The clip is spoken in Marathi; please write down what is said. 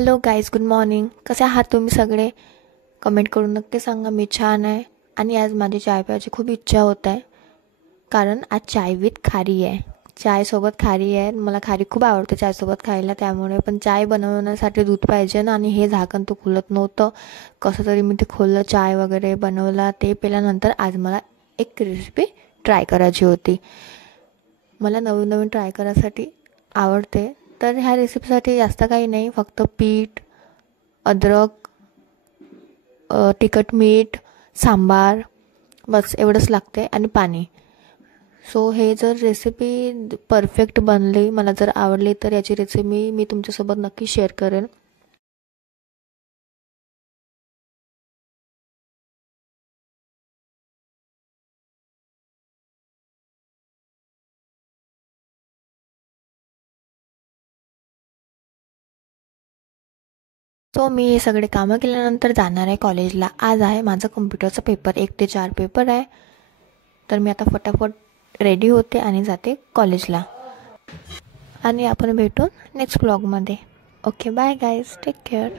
Hello guys, good morning. कसे आहात तुम्ही सगळे? कमेंट करून नक्की सांगा. मी छान आहे. आणि आज माझी चाय प्यायची खूप इच्छा होत आहे, कारण आज चाय विथ खारी आहे. चायसोबत खारी आहे. मला खारी खूप आवडते चायसोबत खायला, त्यामुळे पण चाय बनवण्यासाठी दूध पाहिजे ना. आणि हे झाकण तो खुलत नव्हतं. कसं तरी मी ते खोललं, चाय वगैरे बनवला. ते पेल्यानंतर आज मला एक रेसिपी ट्राय करायची होती. मला नवीन नवीन ट्राय करायसाठी आवडते. तर ह्या रेसिपीसाठी जास्त काही नाही, फक्त पीठ, अद्रक, तिखट, मीठ, सांबार, बस एवढंच लागते आणि पाणी. सो हे जर रेसिपी परफेक्ट बनली, मला जर आवडली, तर याची रेसिपी मी तुमच्यासोबत नक्की शेअर करेन. सो मी हे सगळे कामं केल्यानंतर जाणार आहे कॉलेजला. आज आहे माझं कम्प्युटरचा पेपर, 1 ते 4 पेपर आहे. तर मी आता फटाफट रेडी होते आणि जाते कॉलेजला. आणि आपण भेटू नेक्स्ट ब्लॉगमध्ये. Okay, bye guys, take care.